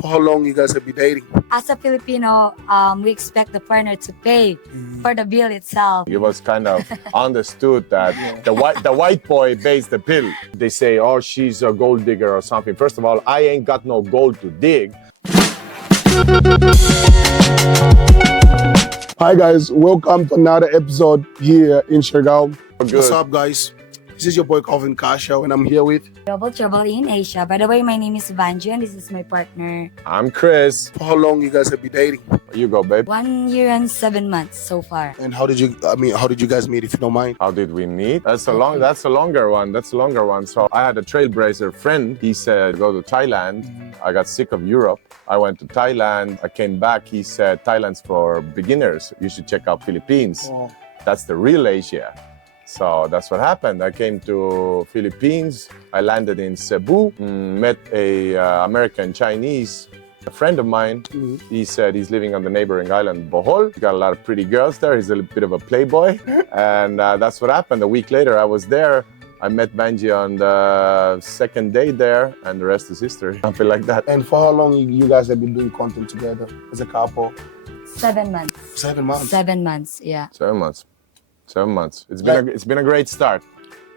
For how long you guys have been dating? As a Filipino, we expect the partner to pay for the bill itself. It was kind of understood that the white boy pays the bill. They say, oh, she's a gold digger or something. First of all, I ain't got no gold to dig. Hi guys, welcome to another episode here in Siargao. Good. What's up guys? This is your boy Castiel and I'm here with... Trouble in Asia. By the way, my name is Vanji and this is my partner. I'm Chris. For how long you guys have been dating? You go, babe. 1 year and 7 months so far. And how did you guys meet, if you don't mind? How did we meet? That's a longer one. So I had a trailblazer friend. He said, go to Thailand. I got sick of Europe. I went to Thailand. I came back. He said, Thailand's for beginners. You should check out Philippines. Oh. That's the real Asia. So that's what happened. I came to Philippines. I landed in Cebu, met a American Chinese, a friend of mine. He said he's living on the neighboring island, Bohol. Got a lot of pretty girls there. He's a bit of a playboy. And that's what happened. A week later, I was there. I met Vanji on the second day there, and the rest is history. Something like that. And for how long you guys have been doing content together as a couple? 7 months. 7 months? 7 months, yeah. 7 months. 7 months. It's been a great start.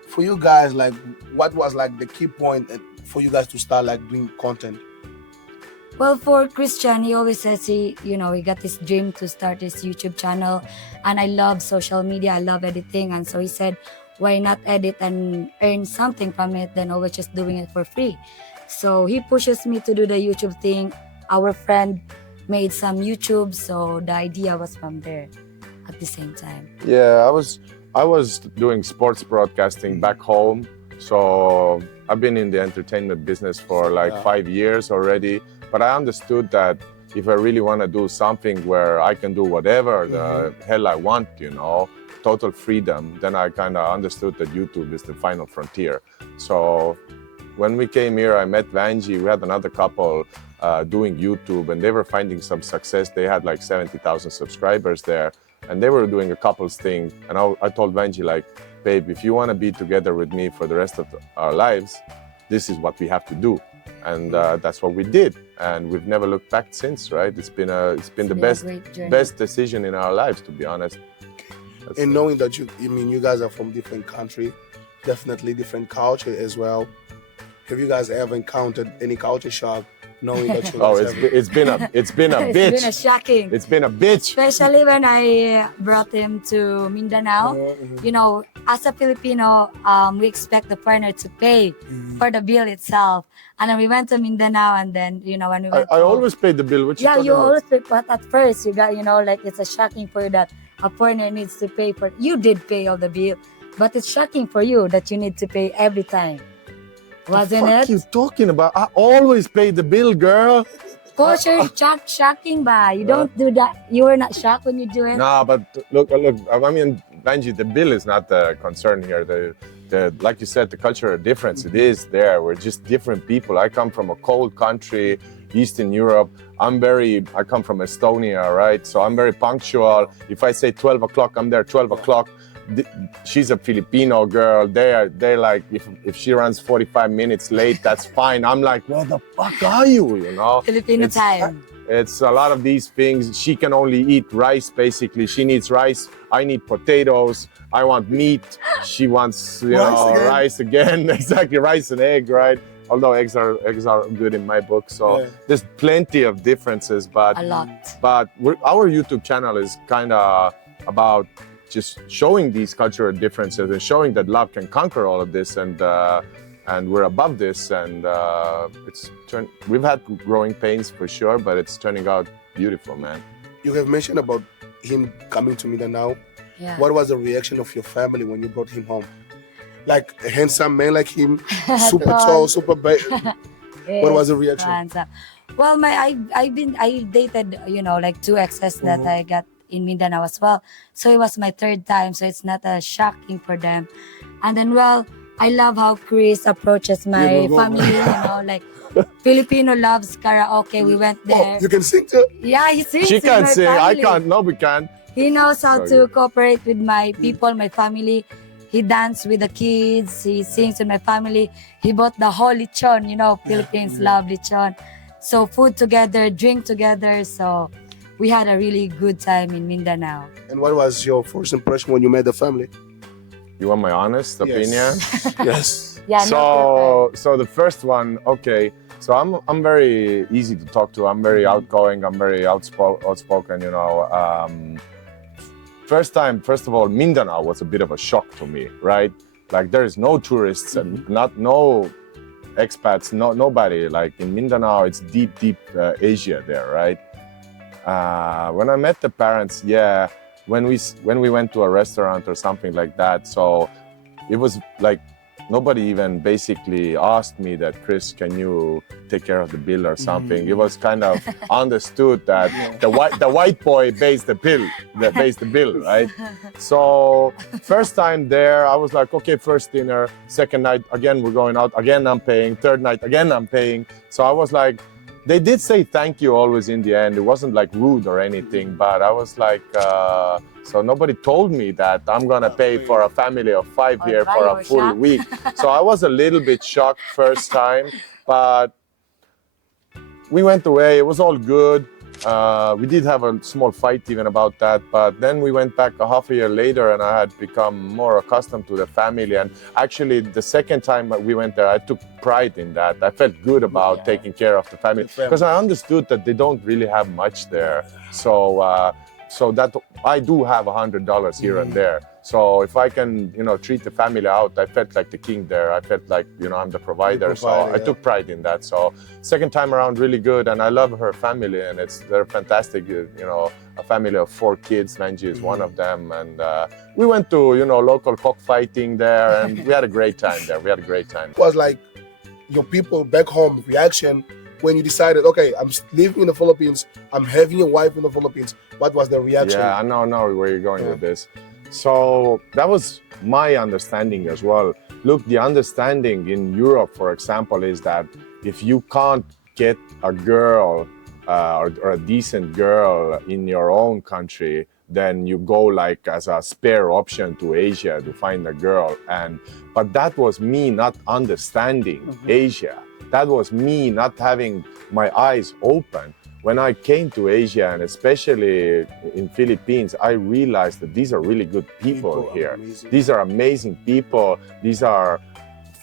For you guys, like, what was like the key point for you guys to start like doing content? Well, for Christian, he always says he got this dream to start his YouTube channel. And I love social media. I love editing. And so he said, why not edit and earn something from it than always just doing it for free? So he pushes me to do the YouTube thing. Our friend made some YouTube, so the idea was from there at the same time. Yeah, I was doing sports broadcasting back home. So I've been in the entertainment business for like 5 years already. But I understood that if I really want to do something where I can do whatever the hell I want, total freedom, then I kind of understood that YouTube is the final frontier. So when we came here, I met Vanji. We had another couple doing YouTube, and they were finding some success. They had like 70,000 subscribers there, and they were doing a couples thing. And I told Vanji, like, babe, if you want to be together with me for the rest of our lives, this is what we have to do. And that's what we did. And we've never looked back since, right? It's been the best decision in our lives, to be honest. And knowing that you guys are from different country, definitely different culture as well. Have you guys ever encountered any culture shock knowing that you guys it's been a bitch. It's been a shocking. It's been a bitch. Especially when I brought him to Mindanao. As a Filipino, we expect the partner to pay for the bill itself. And then we went to Mindanao, and then, when we went I always paid the bill. What you talking you about? always pay, but at first, you got, like, it's a shocking for you that a partner needs to pay for, you did pay all the bill, but it's shocking for you that you need to pay every time. Wasn't What it? you talking about? I always pay the bill, girl. For sure, shocking ba? You don't do that. You were not shocked when you do it? Nah, but look. I mean, Vanji, the bill is not the concern here. The like you said, the cultural difference, it is there. We're just different people. I come from a cold country, Eastern Europe. I come from Estonia, right? So I'm very punctual. If I say 12 o'clock, I'm there 12 o'clock. She's a Filipino girl. They're like, if she runs 45 minutes late, that's fine. I'm like, where the fuck are you? Filipino time. It's a lot of these things. She can only eat rice, basically. She needs rice. I need potatoes. I want meat. She wants, rice again. Exactly, rice and egg, right? Although eggs are good in my book. So there's plenty of differences, but a lot. But our YouTube channel is kind of about just showing these cultural differences and showing that love can conquer all of this, and we're above this, and we've had growing pains for sure, but it's turning out beautiful, man. You have mentioned about him coming to Mindanao. Yeah. What was the reaction of your family when you brought him home? Like a handsome man like him, super tall, super big. What was the reaction? Handsome. Well, I dated, like 2 exes that I got in Mindanao as well. So it was my 3rd time, so it's not shocking for them. And then, I love how Chris approaches my family, like Filipino loves karaoke. We went there. Oh, you can sing too? Yeah, he sings. She can't sing. I family. can't. No, we can't. He knows how to cooperate with my people, my family. He danced with the kids. He sings with my family. He bought the whole lechon. Philippines love lechon. So food together, drink together. So we had a really good time in Mindanao. And what was your first impression when you met the family? You want my honest opinion? Yes. Yeah, So the first one, okay. So I'm very easy to talk to. I'm very outgoing. I'm very outspoken. You know. First of all, Mindanao was a bit of a shock to me, right? Like there is no tourists and no expats, nobody. Like in Mindanao, it's deep Asia there, right? When I met the parents, yeah, when we went to a restaurant or something like that, so it was like nobody even basically asked me that, Chris, can you take care of the bill or something? It was kind of understood that the white boy pays the bill, right? So first time there, I was like, okay, first dinner, second night, again, we're going out, again, I'm paying, third night, again, I'm paying. So I was like, they did say thank you always in the end. It wasn't like rude or anything, but I was like, so nobody told me that I'm gonna pay for a family of 5 here for a full week. So I was a little bit shocked first time, but we went away, it was all good. We did have a small fight even about that, but then we went back a half a year later and I had become more accustomed to the family. And actually the second time we went there, I took pride in that. I felt good about taking care of the family because I understood that they don't really have much there. So that I do have $100 here and there. So if I can, treat the family out, I felt like the king there. I felt like, I'm the provider. So I took pride in that. So second time around, really good. And I love her family and they're fantastic. A family of 4 kids. Vanji is one of them. And we went to, local cockfighting there and we had a great time there. It was like your people back home reaction when you decided, okay, I'm living in the Philippines, I'm having a wife in the Philippines. What was the reaction? Yeah, I know where you're going with this. So that was my understanding as well. Look, the understanding in Europe, for example, is that if you can't get a girl or a decent girl in your own country, then you go like as a spare option to Asia to find a girl. But that was me not understanding Asia. That was me not having my eyes open. When I came to Asia, and especially in Philippines, I realized that these are really good people here. Amazing. These are amazing people. These are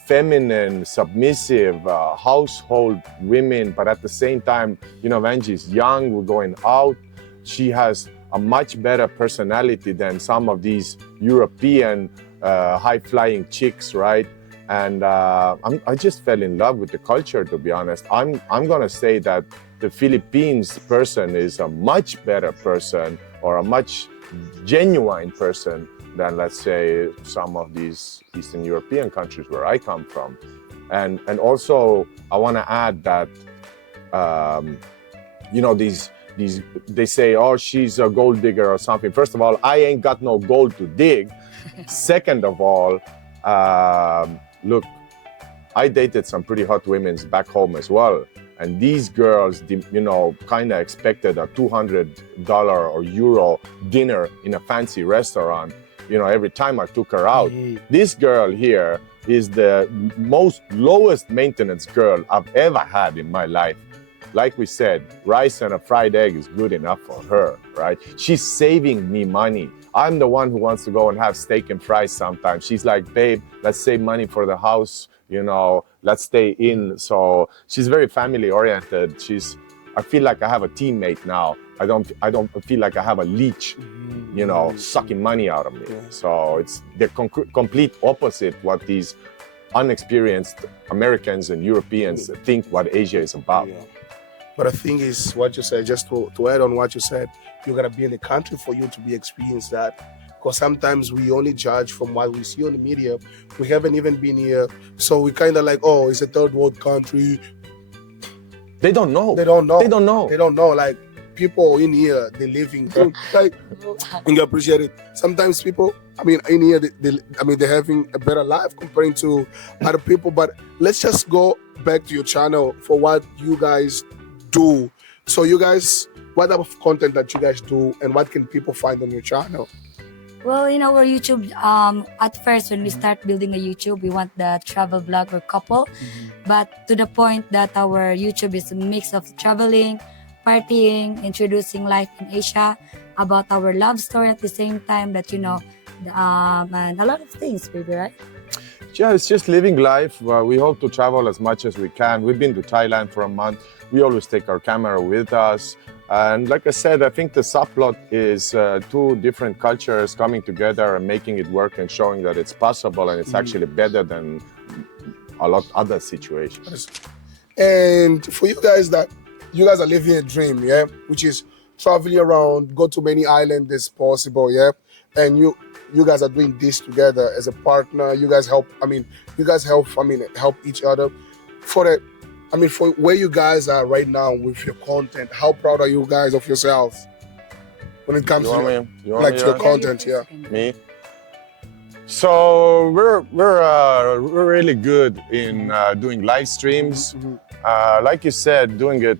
feminine, submissive, household women. But at the same time, Vanji is young, we're going out. She has a much better personality than some of these European high-flying chicks, right? And I just fell in love with the culture, to be honest. I'm gonna say that the Philippines person is a much better person or a much genuine person than, let's say, some of these Eastern European countries where I come from. And also, I wanna add that, these they say, oh, she's a gold digger or something. First of all, I ain't got no gold to dig. Second of all, look, I dated some pretty hot women back home as well. And these girls, kind of expected a $200 or euro dinner in a fancy restaurant, every time I took her out. This girl here is the most lowest maintenance girl I've ever had in my life. Like we said, rice and a fried egg is good enough for her, right? She's saving me money. I'm the one who wants to go and have steak and fries sometimes. She's like, babe, let's save money for the house, let's stay in. So she's very family oriented. I feel like I have a teammate now. I don't feel like I have a leech, sucking money out of me. So it's the complete opposite what these unexperienced Americans and Europeans think what Asia is about. But the thing is, what you said, just to add on what you said, you gotta be in the country for you to be experienced that. Because sometimes we only judge from what we see on the media. We haven't even been here. So we kind of like, oh, it's a third world country. They don't know. Like, people in here, they're living good. Like, and you appreciate it. Sometimes people, in here, they're having a better life comparing to other people. But let's just go back to your channel for what you guys do. So you guys, what type of content that you guys do and what can people find on your channel? Well, in our YouTube, at first when we start building a YouTube, we want the travel blog or couple, but to the point that our YouTube is a mix of traveling, partying, introducing life in Asia, about our love story at the same time that and a lot of things, baby, right? Yeah, it's just living life. We hope to travel as much as we can. We've been to Thailand for a month. We always take our camera with us. And like I said, I think the subplot is two different cultures coming together and making it work and showing that it's possible and it's actually better than a lot other situations. And for you guys are living a dream, yeah, which is traveling around, go to many islands as possible, yeah, and you guys are doing this together as a partner. You guys help. Help each other. For where you guys are right now with your content, how proud are you guys of yourselves when it comes to your content? Yeah. Me. So we're really good in doing live streams. Like you said, doing it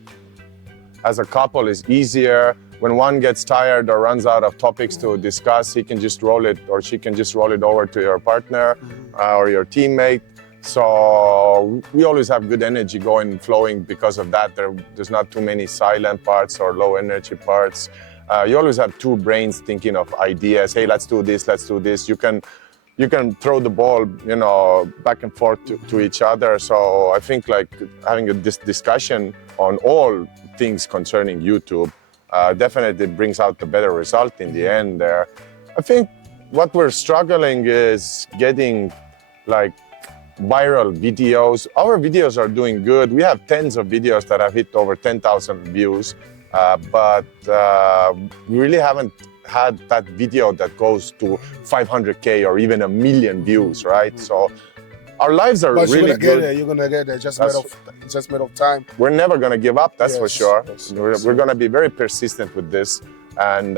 as a couple is easier. When one gets tired or runs out of topics to discuss, he can just roll it, or she can just roll it over to your partner or your teammate. So we always have good energy going and flowing because of that. There's not too many silent parts or low energy parts. You always have two brains thinking of ideas. Hey, let's do this, let's do this. You can throw the ball, back and forth to each other. So I think like having this discussion on all things concerning YouTube definitely brings out the better result in the end there. I think what we're struggling is getting like viral videos. Our videos are doing good. We have tens of videos that have hit over 10,000 views, but we really haven't had that video that goes to 500K or even 1 million views, right? So our lives are really good. You're gonna get there. Just a matter of time. We're never gonna give up. That's for sure. Yes, we're gonna be very persistent with this, and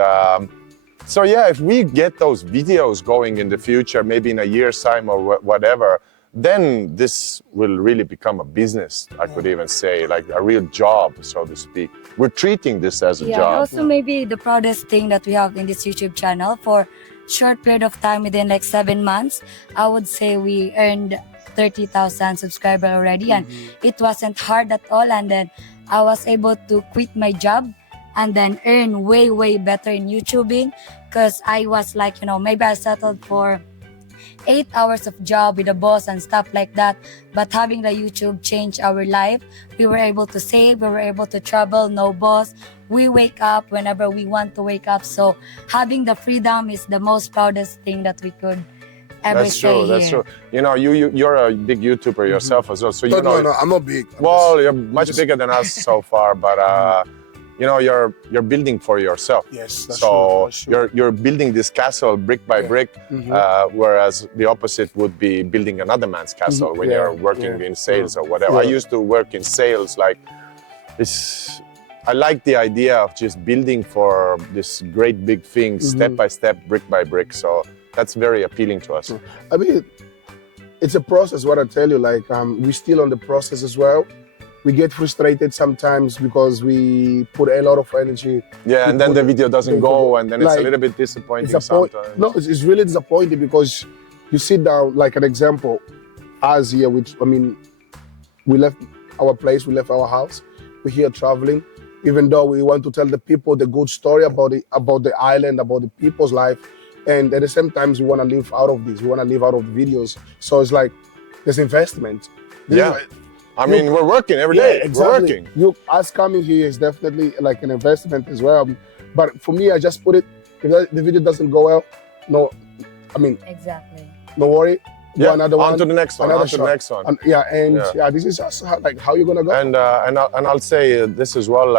so yeah, if we get those videos going in the future, maybe in a year's time or whatever, then this will really become a business. I could even say like a real job, so to speak. We're treating this as a job. Also maybe the proudest thing that we have in this YouTube channel for short period of time, within like 7 months, I would say we earned 30,000 subscribers already, and it wasn't hard at all. And then I was able to quit my job and then earn way better in YouTubing, because I was like, maybe I settled for 8 hours of job with a boss and stuff like that. But having the YouTube changed our life. We were able to save, we were able to travel, no boss. We wake up whenever we want to wake up. So having the freedom is the most proudest thing that we could ever say. That's true. You're a big YouTuber yourself as well. So No, I'm not big. You're much bigger than us so far, but you're building for yourself. Yes, that's true. You're building this castle brick by brick, whereas the opposite would be building another man's castle when you're working in sales or whatever. I used to work in sales. I like the idea of just building for this great big thing, step by step, brick by brick. So that's very appealing to us. I mean, it's a process. What I tell you, we're still on the process as well. We get frustrated sometimes because we put a lot of energy. Yeah, and then the video doesn't go, and then it's a little bit disappointing sometimes. No, it's really disappointing because you sit down, like an example, us here, we left our place, we left our house, we're here traveling, even though we want to tell the people the good story about the island, about the people's life, and at the same time, we want to live out of this, we want to live out of the videos. So it's like, there's investment. We're working every day. Yeah, exactly. We're working. Us coming here is definitely like an investment as well. But for me, I just put it, if the video doesn't go well, Exactly. no worry. Yeah, another one. On to the next one. This is just how you're gonna go. And I'll say this as well.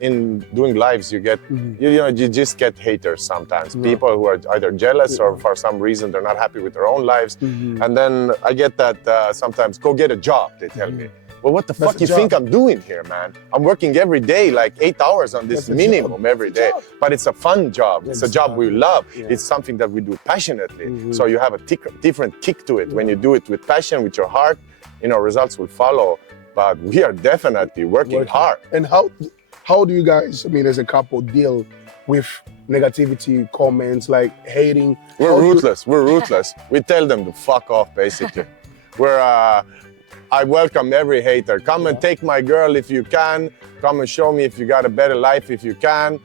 In doing lives, you get you just get haters sometimes. People who are either jealous or for some reason they're not happy with their own lives. And then I get that sometimes go get a job. They tell me. Well, what the fuck you think I'm doing here, man? I'm working every day, like 8 hours on this minimum every day. But it's a fun job. It's a job we love. Yeah. It's something that we do passionately. So you have a different kick to it. When you do it with passion, with your heart, results will follow. But we are definitely working hard. And how do you guys, as a couple, deal with negativity, comments, like hating? We're ruthless. We're ruthless. We tell them to fuck off, basically. I welcome every hater. Come and take my girl if you can. Come and show me if you got a better life if you can.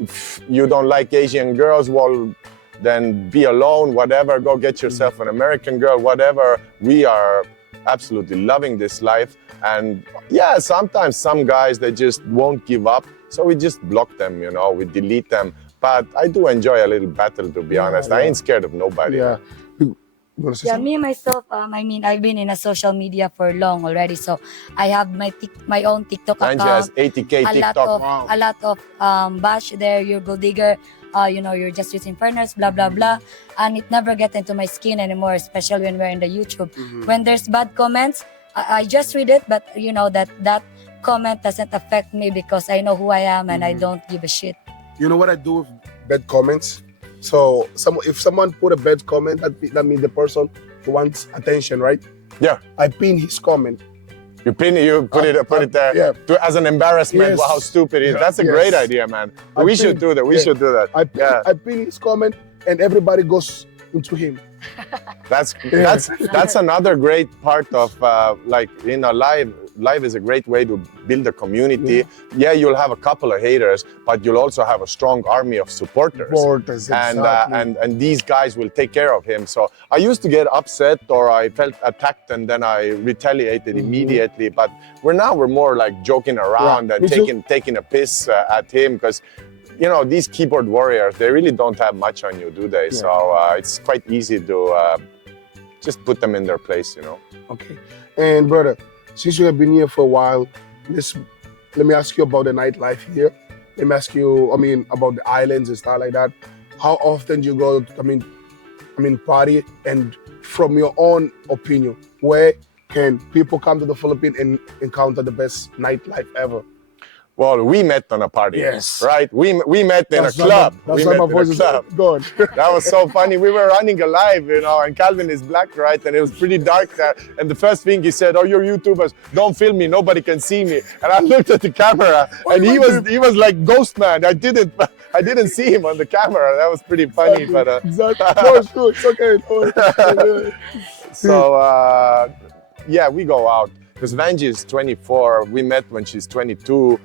If you don't like Asian girls, well, then be alone, whatever. Go get yourself an American girl, whatever. We are absolutely loving this life. And yeah, sometimes some guys, they just won't give up. So we just block them, you know, we delete them. But I do enjoy a little battle, to be honest. I ain't scared of nobody. Yeah. Yeah, me myself, I mean, I've been in a social media for long already, so I have my own TikTok account. Angie has 80K TikTok. A lot of bash there, you're gold digger, you know, you're just using furnace, blah, blah, blah. And it never gets into my skin anymore, especially when we're in the YouTube. When there's bad comments, I just read it, but you know, that comment doesn't affect me because I know who I am and I don't give a shit. You know what I do with bad comments? So if someone put a bad comment, that means the person wants attention, right? Yeah. I pin his comment. You put it there as an embarrassment. Wow, how stupid it is. That's a great idea, man. We should do that. We should do that. I pin his comment and everybody goes into him. That's another great part of like in a live is a great way to build a community. Yeah, you'll have a couple of haters, but you'll also have a strong army of supporters. And these guys will take care of him. So I used to get upset or I felt attacked and then I retaliated immediately. But we're more like joking around and taking a piss at him because you know, these keyboard warriors, they really don't have much on you, do they? Yeah. So it's quite easy to just put them in their place, you know. Okay. And brother, since you have been here for a while, let me ask you about the nightlife here. Let me ask you, about the islands and stuff like that. How often do you go to, party? And from your own opinion, where can people come to the Philippines and encounter the best nightlife ever? Well, we met on a party, right? We met in a club. That's why my voice is good. That was so funny. We were running a live, you know, and Calvin is black, right? And it was pretty dark there. And the first thing he said, "Oh, you're YouTubers, don't film me. Nobody can see me." And I looked at the camera, and he was like Ghost Man. I didn't see him on the camera. That was pretty funny, but exactly. No, it's okay. So yeah, we go out. Because Vanjie is 24, we met when she's 22.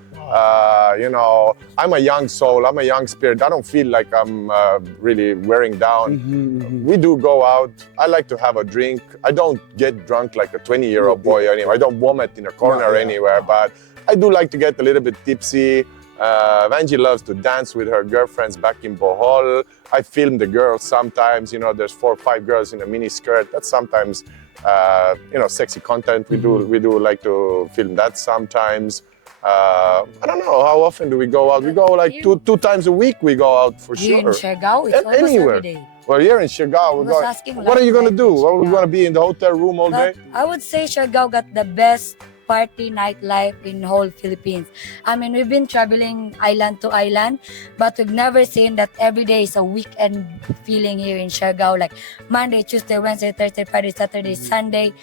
You know, I'm a young soul, I'm a young spirit. I don't feel like I'm really wearing down. We do go out. I like to have a drink. I don't get drunk like a 20-year-old boy anyway. I don't vomit in a corner anywhere, but I do like to get a little bit tipsy. Vanjie loves to dance with her girlfriends back in Bohol. I film the girls sometimes, you know, there's 4 or 5 girls in a mini skirt. That's sometimes, you know, sexy content. We do like to film that sometimes. I don't know, how often do we go out? We go like two times a week we go out for sure. Here in Siargao, it's almost every day. Well, here in Siargao, we're going. What are you going to do? Are we going to be in the hotel room all day? I would say Siargao got the best party nightlife in whole Philippines. I mean, we've been traveling island to island, but we've never seen that every day is a weekend feeling here in Siargao. Like Monday, Tuesday, Wednesday, Thursday, Friday, Saturday, Sunday,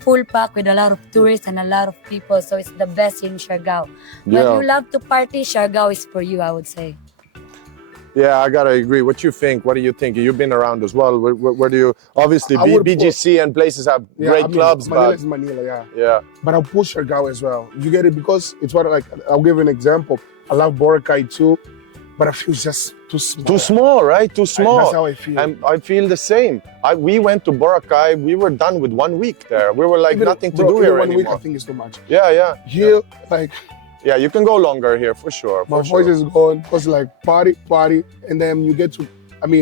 full pack with a lot of tourists and a lot of people. So it's the best in Siargao. When you love to party, Siargao is for you, I would say. Yeah, I gotta agree. What you think? What do you think? You've been around as well. Where do you? Obviously, BGC and places have great clubs, Manila is Manila, yeah. But I'll push Siargao as well. You get it because it's what I'll give you an example. I love Boracay too, but I feel it's just too small. Too small, right? Too small. That's how I feel. And I feel the same. We went to Boracay. We were done with 1 week there. We were like nothing to do here 1 anymore. week, I think is too much. Yeah. Here, like. Yeah, you can go longer here for sure. My voice is going because like party, and then you get to,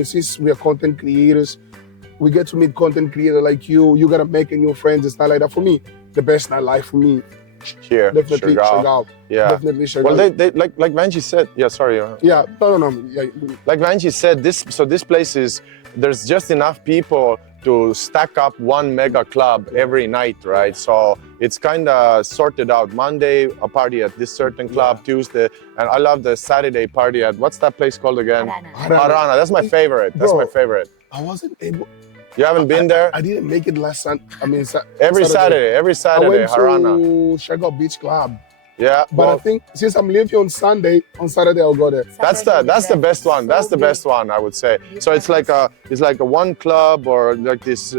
since we are content creators, we get to meet content creators like you. You gotta make new friends and stuff like that. For me, the best nightlife for me. Here, definitely Siargao. Yeah, definitely Siargao. Well, they like Vanjie said. Yeah, sorry. Yeah, no. Yeah. Like Vanjie said, this place is, there's just enough people to stack up one mega club every night, right? So it's kind of sorted out. Monday, a party at this certain club, Tuesday, and I love the Saturday party at, what's that place called again? Harana. That's my favorite. That's my favorite. I wasn't able. You haven't been there? I didn't make it last Sunday. Every Saturday, I went Harana. to Siargao Beach Club. Yeah, But I think since I'm leaving on Sunday, on Saturday I'll go there. that's the best one. That's the best one, I would say. So it's like a one club or like this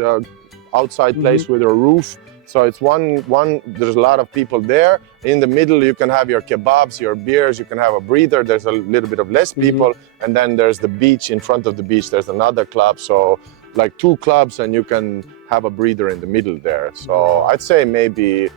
outside place with a roof. So it's one. There's a lot of people there. In the middle, you can have your kebabs, your beers. You can have a breather. There's a little bit of less people, and then there's the beach. In front of the beach, there's another club. So like 2 clubs, and you can have a breather in the middle there. So I'd say maybe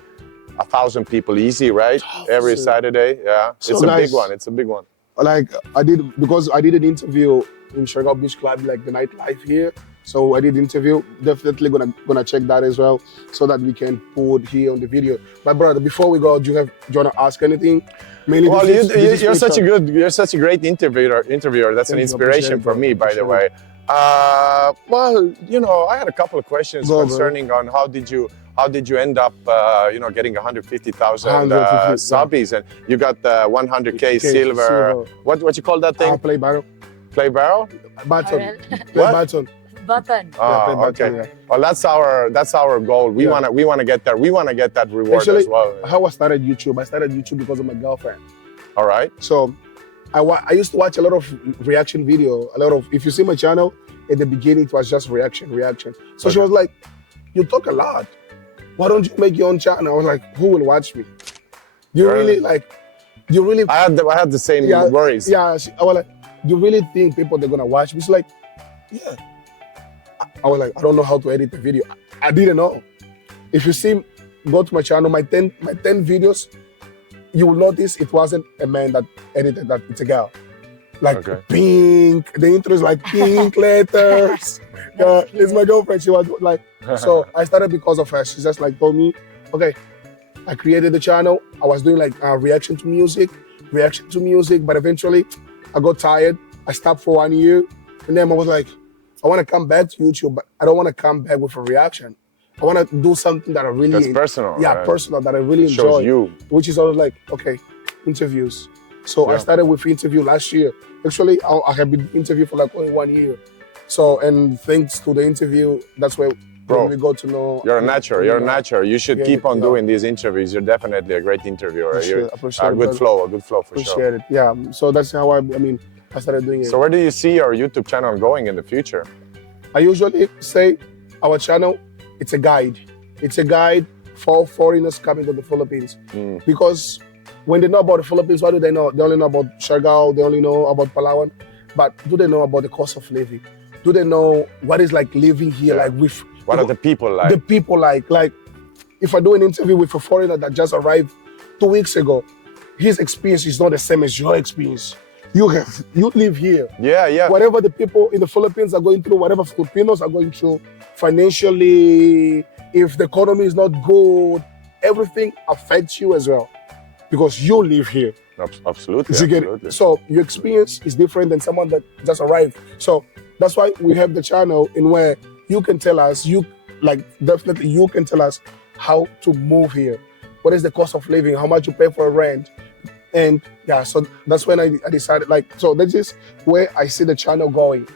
1,000 people easy, right? Every Saturday. Yeah, So it's a guys, big one. It's a big one. Like I did an interview in Shergao Beach Club, like the nightlife here. So I did interview. Definitely gonna check that as well, so that we can put here on the video. My brother, before we go, do you want to ask anything? Mainly, Well, you're such a such a great interviewer. That's an inspiration for me, by the way. Well, you know, I had a couple of questions concerning on how did you end up, you know, getting 150,000 subbies, and you got the 100K silver. What you call that thing? Play barrel. Play barrel? Button. What? Play button. Button. Oh, okay. Well, that's our goal. We wanna get there. We wanna get that reward as well. How I started YouTube? I started YouTube because of my girlfriend. All right. So I used to watch a lot of reaction video. If you see my channel, at the beginning it was just reaction. So she was like, "You talk a lot. Why don't you make your own channel?" I was like, "Who will watch me? You really?" I had the same worries. Yeah. I was like, "You really think people they're gonna watch me?" She's like, "Yeah." I was like, "I don't know how to edit the video." I didn't know. If you see, go to my channel, my 10 videos, you will notice it wasn't a man that edited that, it's a girl. Like pink, the intro is like pink letters. Yeah, it's my girlfriend. She was like, so I started because of her. She just like told me, okay, I created the channel. I was doing like reaction to music, but eventually I got tired. I stopped for 1 year, and then I was like, I want to come back to YouTube, but I don't want to come back with a reaction. I want to do something that I really... That's personal, right? Personal, that I really enjoy. Shows you. Which is always like, okay, interviews. So I started with interview last year. Actually, I have been interviewed for like only 1 year. So, and thanks to the interview, that's where we got to know... You're a natural, You should keep on doing these interviews. You're definitely a great interviewer. You're a good flow for sure. Appreciate it, yeah. So that's how I started doing it. So where do you see your YouTube channel going in the future? I usually say our channel, it's a guide. It's a guide for foreigners coming to the Philippines. Because when they know about the Philippines, what do they know? They only know about Siargao, they only know about Palawan. But do they know about the cost of living? Do they know what is like living here? Like with what are the people like? The people like if I do an interview with a foreigner that just arrived 2 weeks ago, his experience is not the same as your experience. You live here. Yeah. Whatever the people in the Philippines are going through, whatever Filipinos are going through financially, if the economy is not good, everything affects you as well because you live here. Absolutely. You get it? So your experience is different than someone that just arrived. So that's why we have the channel in where you can tell us, definitely you can tell us how to move here. What is the cost of living? How much you pay for a rent? And yeah, so that's when I decided, so this is where I see the channel going,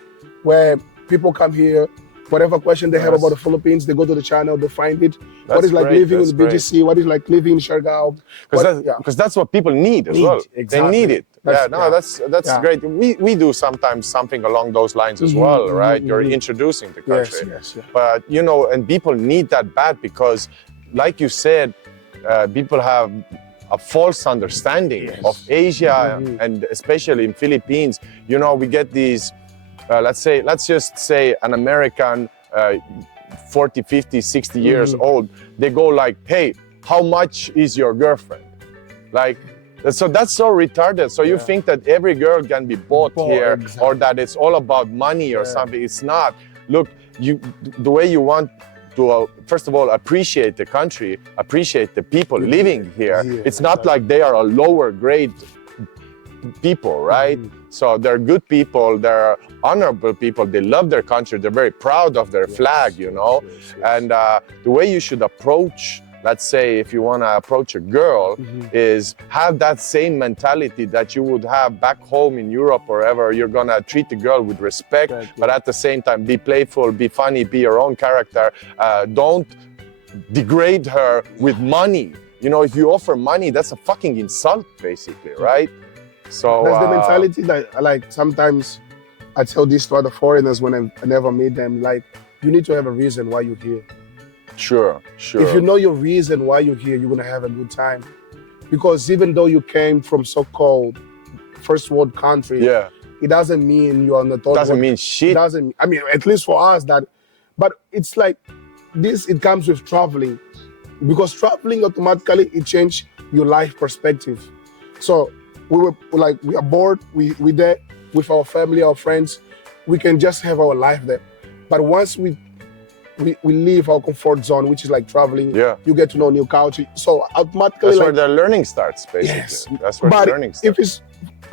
where people come here, whatever question they have about the Philippines, they go to the channel, they find it. What is like living in the BGC? What is like living in Siargao? Because that's what people need as well. Exactly. They need it. That's great. We do sometimes something along those lines as well, right? You're introducing the country. Yes. But, you know, and people need that bad because, like you said, people have a false understanding of Asia and especially in Philippines. You know, we get these, let's just say an American 40, 50, 60 years old, they go like, hey, how much is your girlfriend? Like, so that's so retarded. So you think that every girl can be bought here or that it's all about money or something. It's not. Look, the way you want to, first of all, appreciate the country, appreciate the people living here. It's not like they are a lower grade people, right? So they're good people, they're honorable people, they love their country, they're very proud of their flag, you know? And the way you should approach, let's say, if you want to approach a girl, is have that same mentality that you would have back home in Europe or wherever. You're going to treat the girl with respect, but at the same time, be playful, be funny, be your own character. Don't degrade her with money. you know, if you offer money, that's a fucking insult, basically, right? So that's the mentality that, like, sometimes I tell this to other foreigners when I never meet them, like, you need to have a reason why you're here. Sure. If you know your reason why you're here, you're gonna have a good time. Because even though you came from so-called first world country, it doesn't mean you are not. Doesn't mean shit. It doesn't. I mean, at least for us, that. But it's like this. It comes with traveling, because traveling automatically it changes your life perspective. So we are bored. We there with our family, our friends. We can just have our life there. But once we leave our comfort zone, which is like traveling. You get to know new culture. So automatically, that's where the learning starts, basically. Yes. That's where the learning starts. If it's,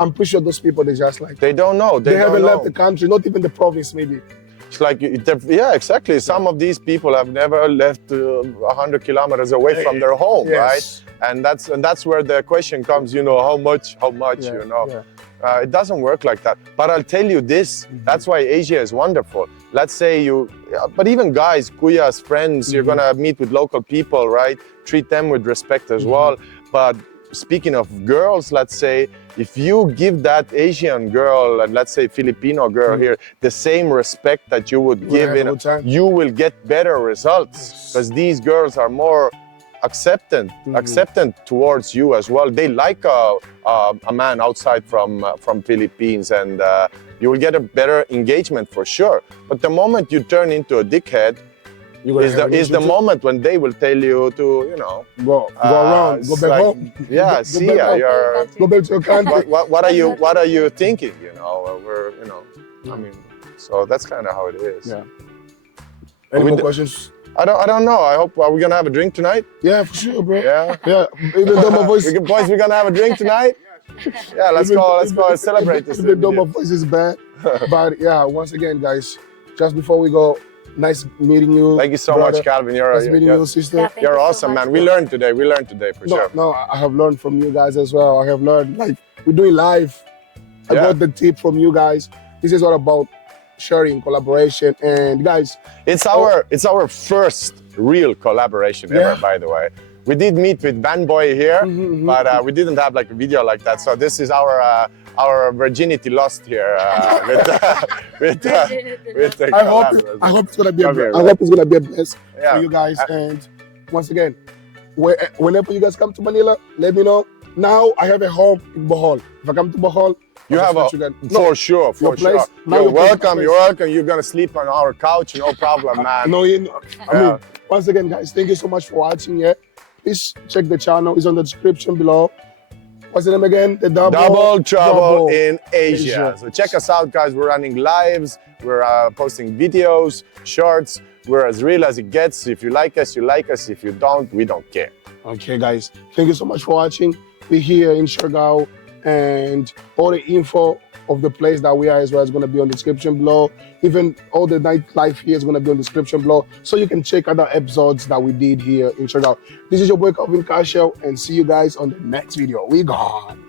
I'm pretty sure those people, they just like, they don't know. They haven't left the country, not even the province, maybe. It's like, yeah, exactly. Some of these people have never left 100 kilometers away from their home, right? And that's where the question comes, you know, how much, you know. It doesn't work like that. But I'll tell you this, that's why Asia is wonderful. Let's say but even guys, kuyas, friends, you're gonna meet with local people, right? Treat them with respect as well. But speaking of girls, let's say, if you give that Asian girl and let's say Filipino girl here the same respect that you would give, you will get better results, because these girls are more acceptant towards you as well. They like a man outside from Philippines, and you will get a better engagement for sure. But the moment you turn into a dickhead is the moment when they will tell you to, you know, go around, go back home. Yeah, see ya. Go back to your country. What are you thinking? You know, I mean, so that's kind of how it is. Yeah. Any more questions? I don't know. I hope, are we gonna have a drink tonight? Yeah, for sure, bro. Yeah. Even though my voice, boys, we're gonna have a drink tonight. Yeah, let's go and celebrate this. Even though my voice is bad, but yeah, once again, guys, just before we go, nice meeting you. Thank you so brother. much, Calvin. Nice meeting you, sister. Yeah, You're awesome, man. We learned today. For sure. No, I have learned from you guys as well. I have learned, like, we're doing live. I got the tip from you guys. This is all about sharing, collaboration, and guys, it's our first real collaboration ever, by the way. We did meet with Boy here, but we didn't have like a video like that. So this is our virginity lost here with I hope it's gonna be a bless for you guys. And once again, whenever you guys come to Manila, let me know. Now I have a home in Bohol. If I come to Bohol, you have for sure. You're welcome. You're gonna sleep on our couch, no problem, man. I mean, once again, guys, thank you so much for watching. Please check the channel. It's on the description below. What's the name again? The Double Trouble in Asia. So check us out, guys. We're running lives. We're posting videos, shorts. We're as real as it gets. If you like us, you like us. If you don't, we don't care. Okay, guys. Thank you so much for watching. We're here in Siargao, and all the info of the place that we are as well is going to be on the description below. Even all the nightlife here is going to be on the description below, so you can check other episodes that we did here in Siargao. This is your boy Calvin Castiel, and see you guys on the next video. We gone.